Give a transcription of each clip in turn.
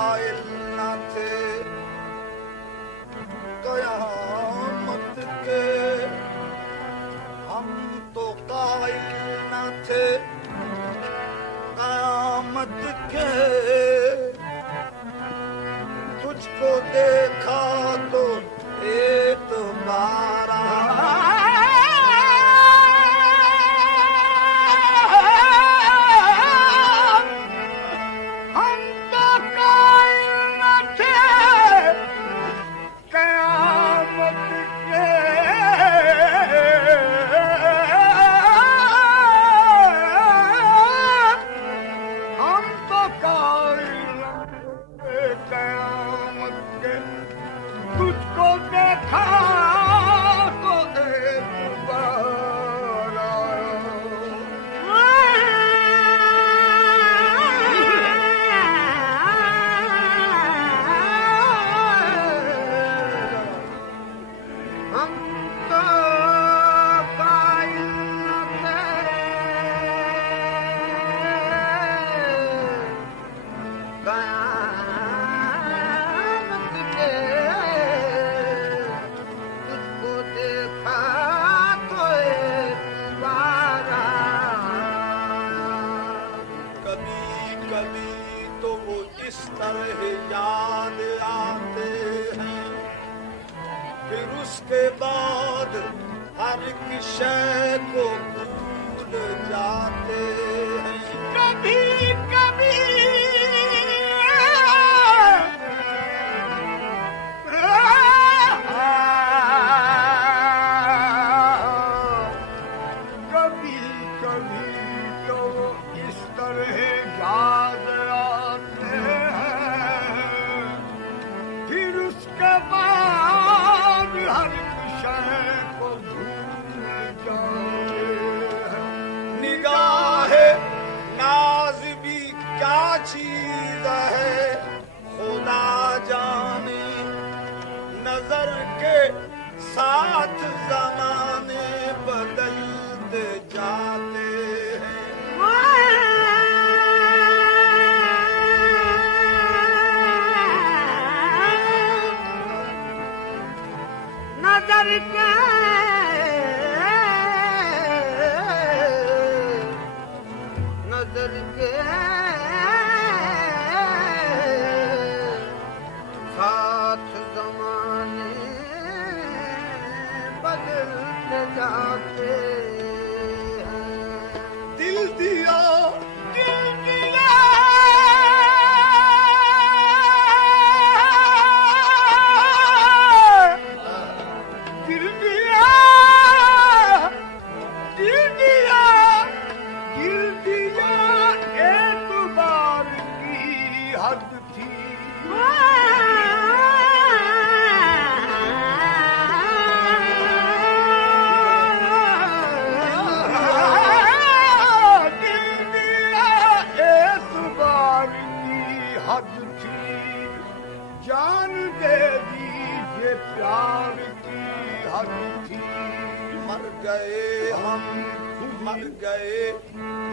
कायल न थे कयामत के, हम तो कायल न थे कयामत के। तुझको देखा तो एतबारा, याद आते हैं, फिर उसके बाद हर किशे को भूल जाते हैं। कभी कभी कभी कभी तो इस तरह याद आते हैं, फिर उसके बाद हर विषय को भूल जाते हैं। निगाहे नाज भी क्या चीज है खुदा जाने, नजर के साथ जमाने बदलते जाते हैं। नजर के साथ जमाने बदलते जाते हैं। दिल दिया जान दे दीजिए प्यार की हद थी। मर गए हम, मर गए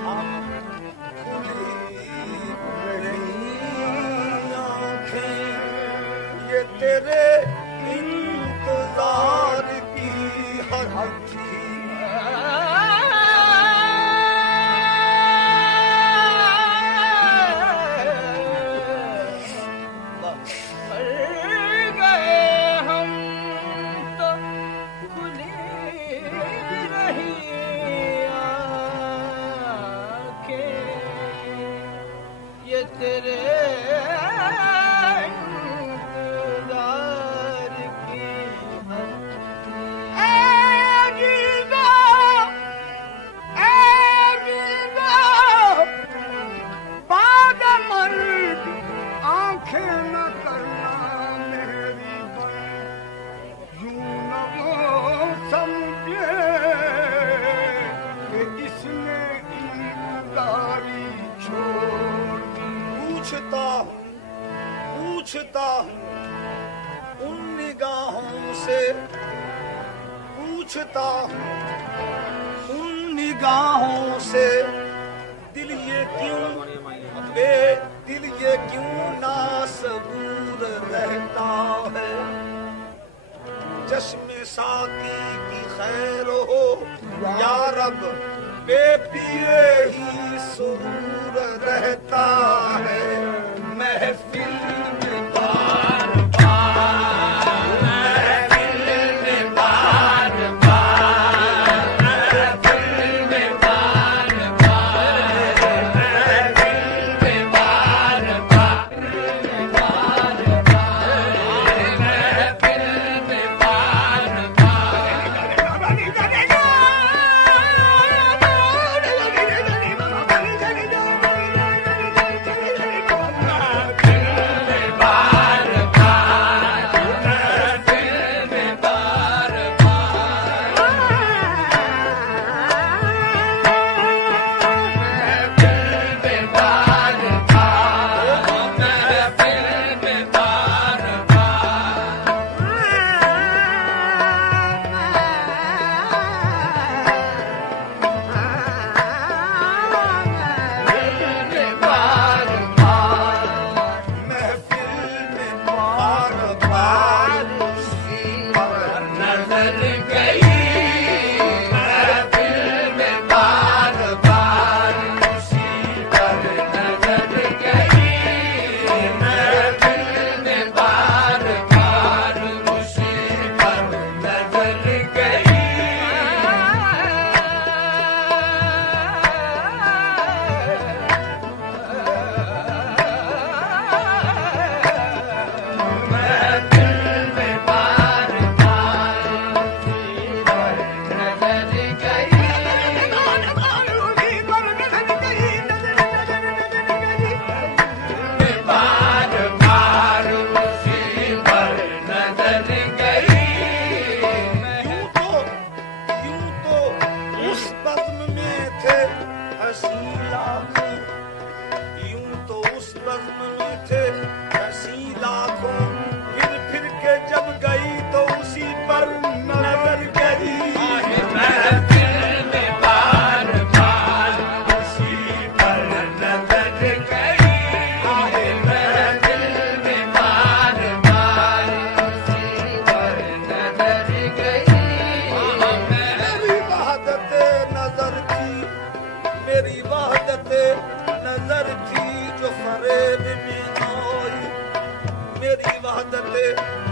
हम, खुली नहीं आँखें ये तेरे इंतजार की हद थी। तेरे इंतजार की बाद मर्द आंखें न करना मेरी बन, यूं न वो समझे कि इसने ईमानदारी छोड़। पूछता हूँ उन निगाहों से, पूछता हूँ उन निगाहों से, दिल ये क्यों ना रहता है। चश्मे साकी की खैर हो या रब, बेपिए ही सुरूर रहता है। महफिल में बार बार, महफिल में बार बार, महफिल में बार बार, महफिल में बार बार, महफिल में बार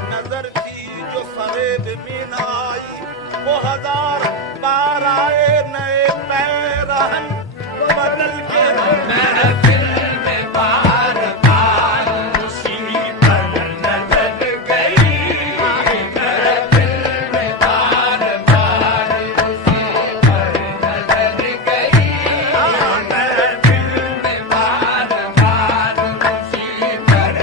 नजर थी जो फरेब में न आई। वो हजार बार आए नए पैरहन तो बदल के महफिल में बार बार उसी पर नजर गई। महफिल में बार बार उसी पर नजर गई। महफिल में बार बार उसी पर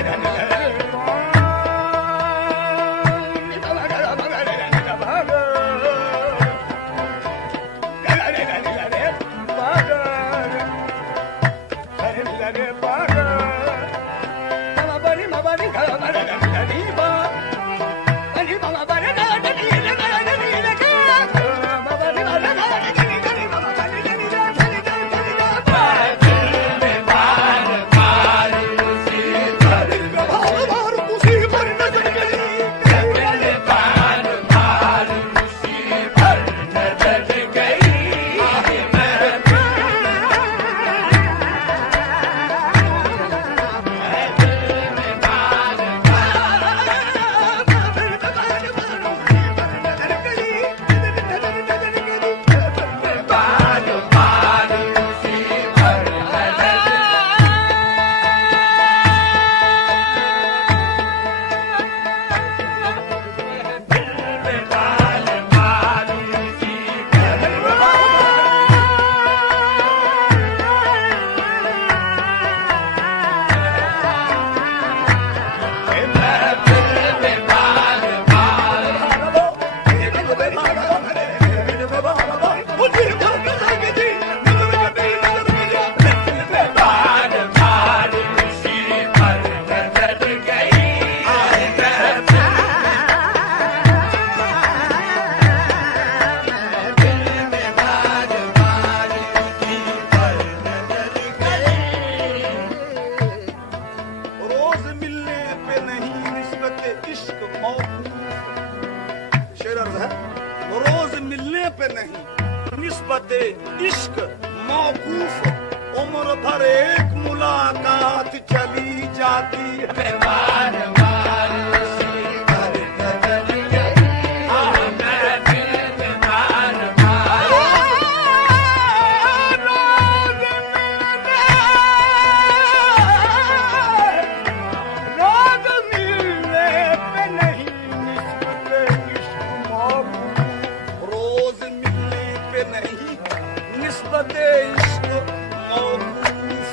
मिलने पे नहीं निस्बत इश्क मौकूफ। शेर अर्ज है, रोज मिलने पे नहीं निस्बत इश्क मौकूफ, उम्र भर एक मुलाकात चली जाती है। बार बार उसी पर नजर गई, महफिल में बार बार रोज मिलने पे नहीं निस्बत इश्क मौकूफ, रोज मिलने पे नहीं निस्बत इश्क मौकूफ,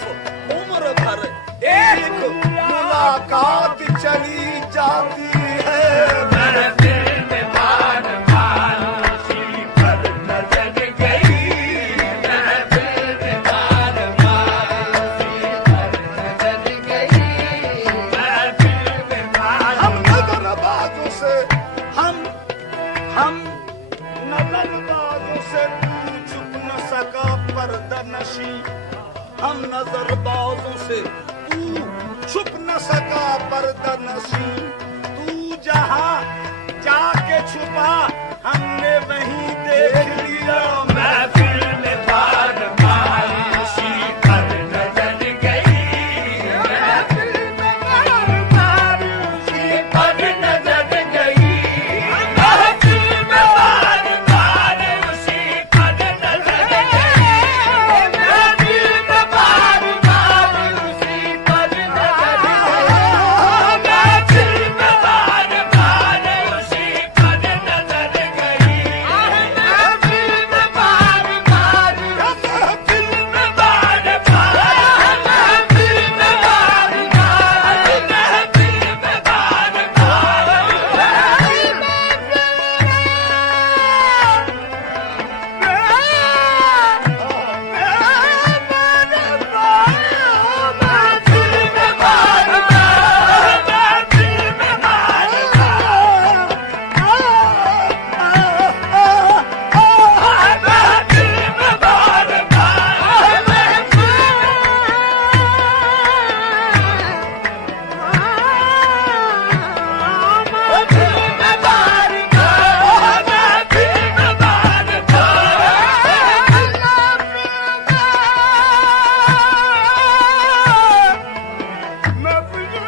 उम्र भर एक मुलाकात चली जाती है। महफिल में बार बार उसी पर नजर गई, महफिल में बार बार उसी पर नजर गई, महफिल में बार हम नजरबाजों से हम नजरबाजों से छुप न सका पर्दा नशी, हम नजरबाजों से तू छुप न सका पर्दा नशी, तू जहां जाके छुपा हमने वहीं देख लिया। महफिल में बार बार उसी पर नजर गई, महफिल में बार बार उसी पर नजर गई, महफिल में बार बार उसी पर नजर गई, महफिल में बार बार उसी पर नजर गई, महफिल में बार बार उसी पर नजर गई, महफिल में बार बार महफिल में बार बार महफिल में बार बार महफिल में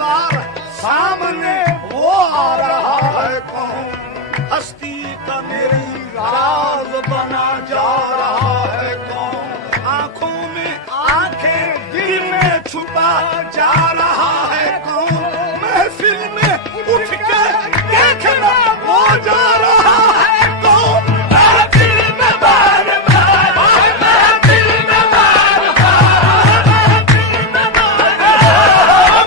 बार सामने वो आ रहा है कौन, हस्ती का मेरी राज बना जा रहा है कौन, आंखों में आंखें दिल में छुपा जा रहा है कौन, महफिल में उठ के देखना वो जा रहा है कौन, महफिल में बार बार महफिल में बार बार महफिल में बार बार महफिल में बार बार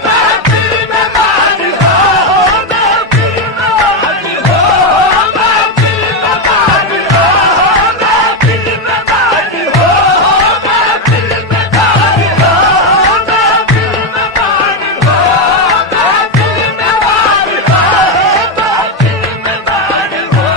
महफिल में बार बार महफिल में बार बार महफिल में बार बार महफिल में बार बार महफिल में बार बार महफिल में बार बार महफिल में बार बार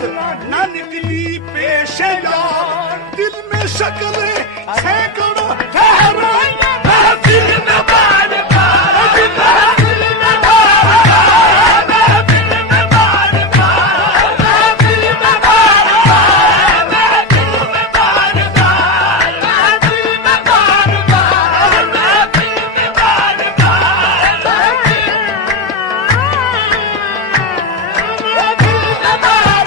सूरत न निकली पेश यार, दिल में शक्ल सैकड़ों ठहरा, महफिल में बार बार, महफिल में बार बार, महफिल में बार बार, महफिल में बार बार, महफिल में बार बार, महफिल में बार बार, महफिल में बार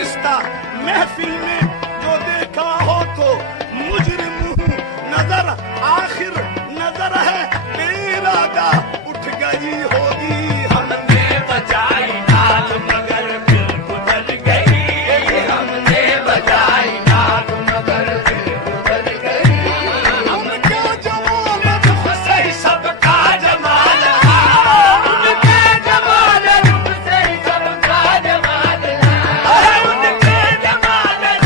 महफिल में जो देखा हो तो मुजरिम हूँ, नजर आखिर नजर है तेरा दा उठ गई होगी, हमने बचाई नाक मगर फिर गुजर गई, हमने बचाई नाक मगर फिर गुजर गई, हमने जमानत सही सबका जमाल, उनके जमानत सही सबका जमाल, उनके जमानत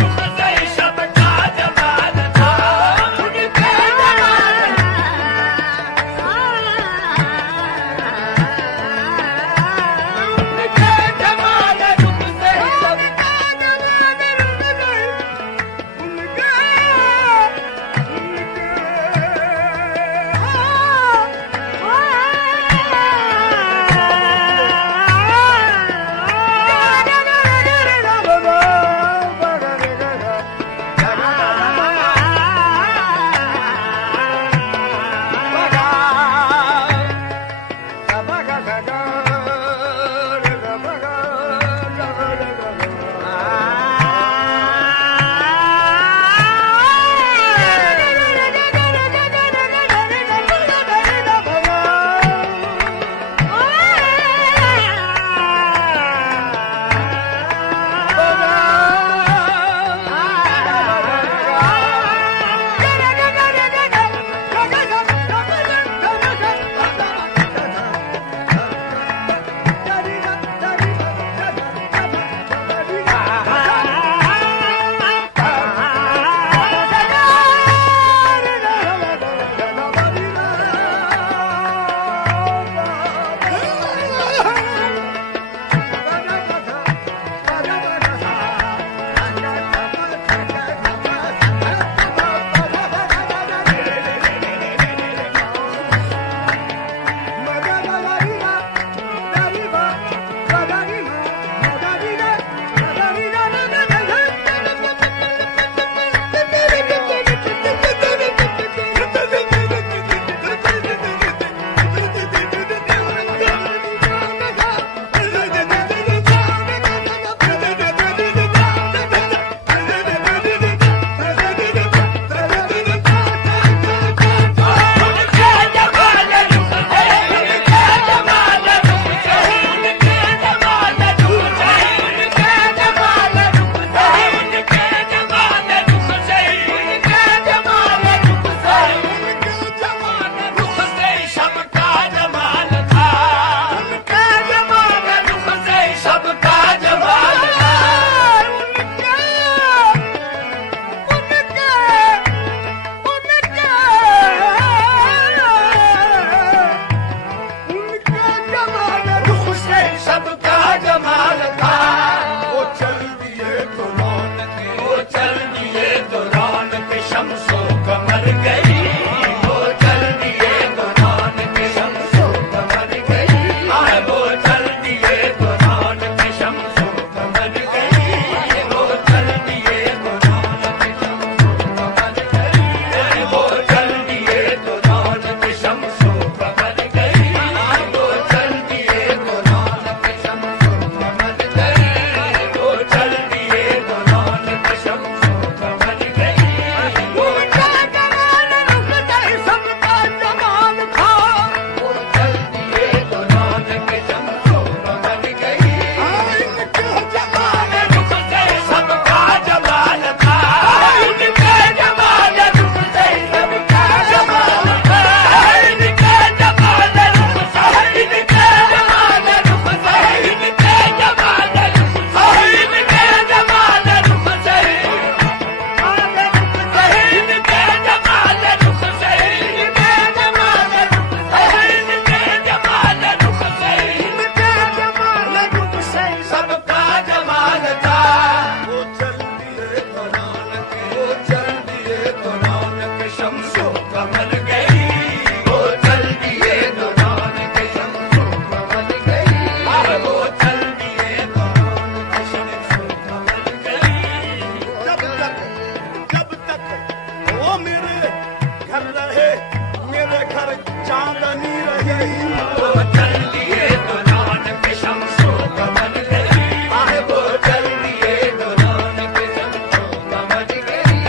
मेरे घर चांदनी रही वो चल दिए दुल्हन के शमशो कमर गई आहे वो चल दिए दुल्हन के शमशो कमर गई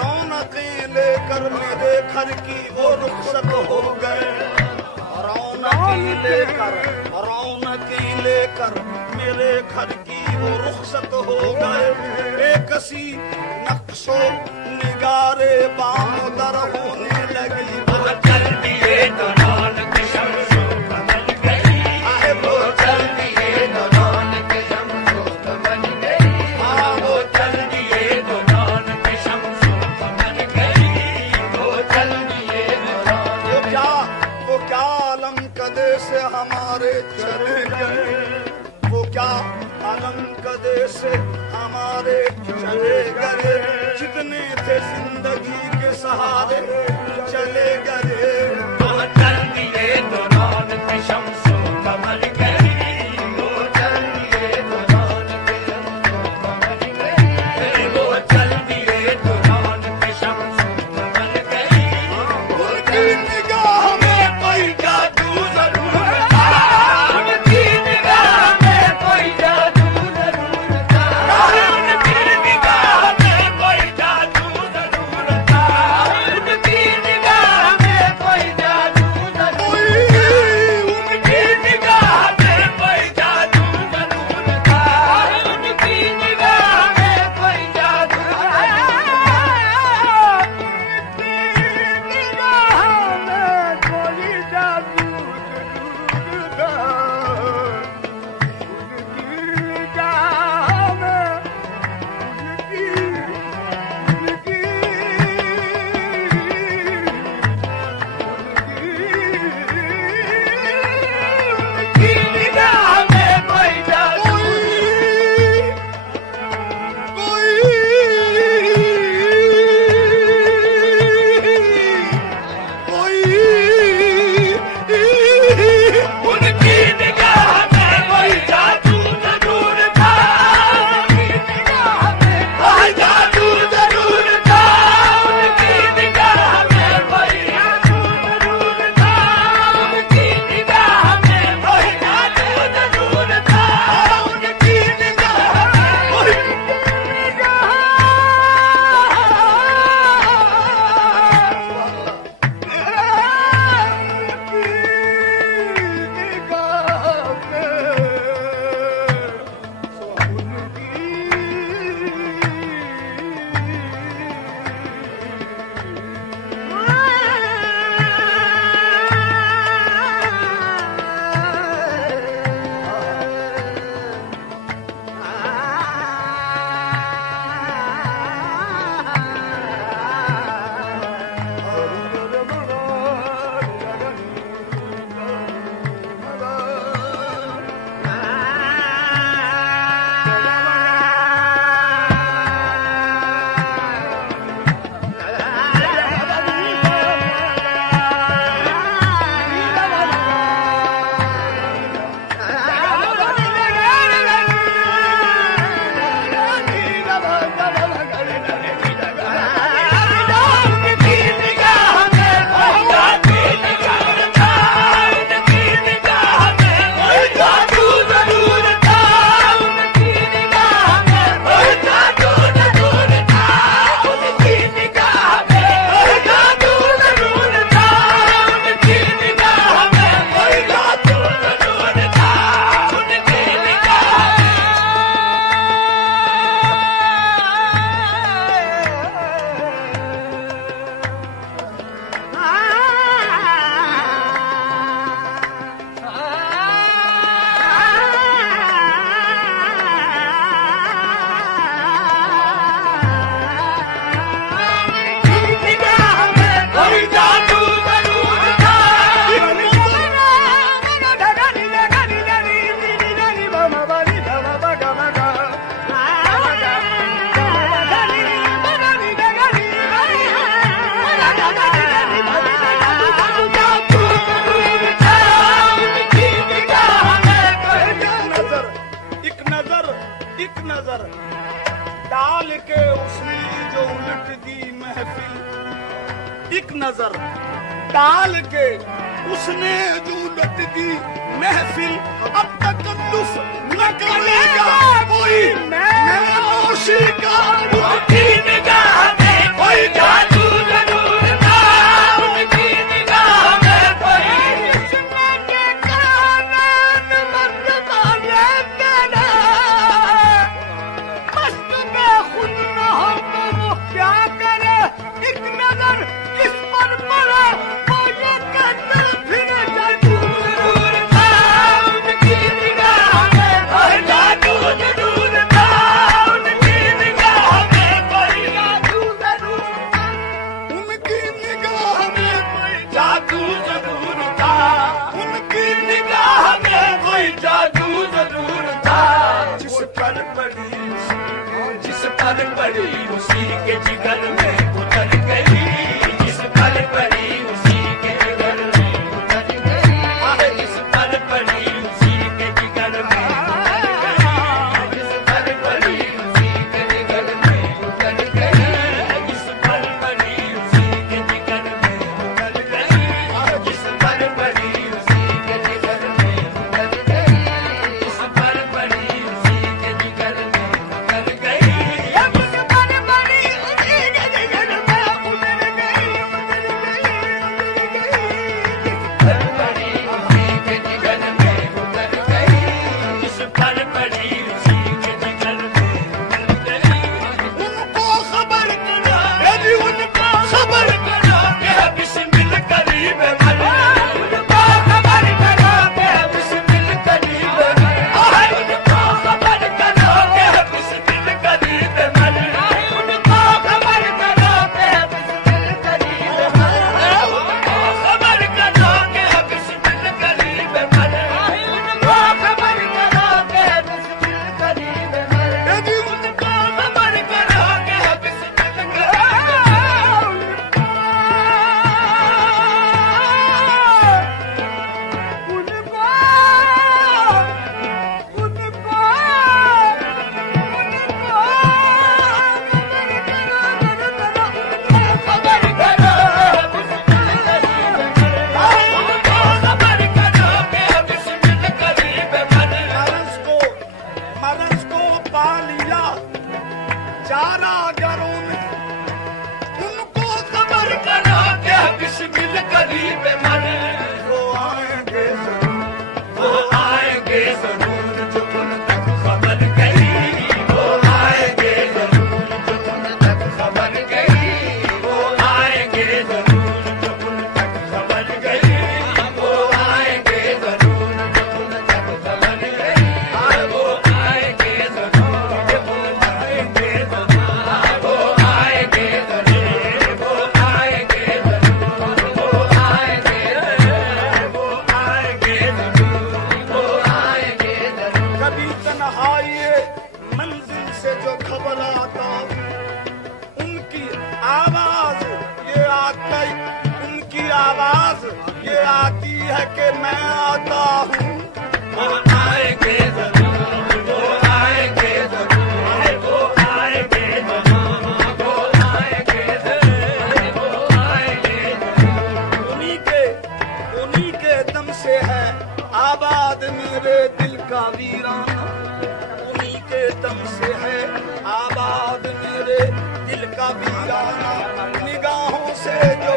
रौनकी लेकर मेरे घर की वो रुखसत हो गए रौनकी लेकर मेरे घर की वो रुखसत हो गए एक सी नक्शो निगारे बादर होने लगी वो चल दिए दुल्हन के शमशो कमर गई आहे वो चल दिए दुल्हन के शमशो कमर गई हाँ वो चल दिए दुल्हन के शमशो कमर गई वो चल दिए वो क्या आलम कदे से हमारे चले गए वो क्या आलम कदे से हमारे चले गए जितने थे जिंदगी के सहारे चले गए वो चल दिए दुल्हन के शमशो कमर गई वो चल दिए दुल्हन के शमशो कमर गई वो चल दिए दुल्हन के शमशो कमर गई उनकी निगाह में कोई जादू जरूर था उनकी निगाह में कोई जादू जरूर था उनकी निगाह में कोई जादू जरूर था उनकी निगाह में कोई जादू जरूर उनकी निगाह में कोई जादू जरूर था उनकी निगाह में कोई जादू निगाह में एक नजर डाल के उसने जो लट दी महफिल, अब तकल्लुफ न करेगा कोई नौशी का। उनकी निगाह में कोई जादू जरूर था, उनकी निगाह में कोई पड़ी उसी के जिगर में उतर गई, जिस पर पड़ी उसी के जिगर में उतर गई, जिस पर पड़ी उसी के जिगर में उतर गई, जिस पर पड़ी उसी के जिगर में उतर गई, जिस पर पड़ी उसी के जिगर में उतर गई, जिस पर पड़ी उसी के जिगर में उतर गई, जिस पर पड़ी उसी के जिगर में उतर गई। आवाज ये आती है कि मैं आता हूँ। वो आएंगे जरूर, वो आएंगे जरूर, वो आएंगे जरूर, वो आएंगे जरूर, वो आएंगे जरूर। उन्हीं के दम से है आबाद मेरे दिल का वीराना। उन्हीं के दम से है आबाद मेरे दिल का वीराना। निगाहों से जो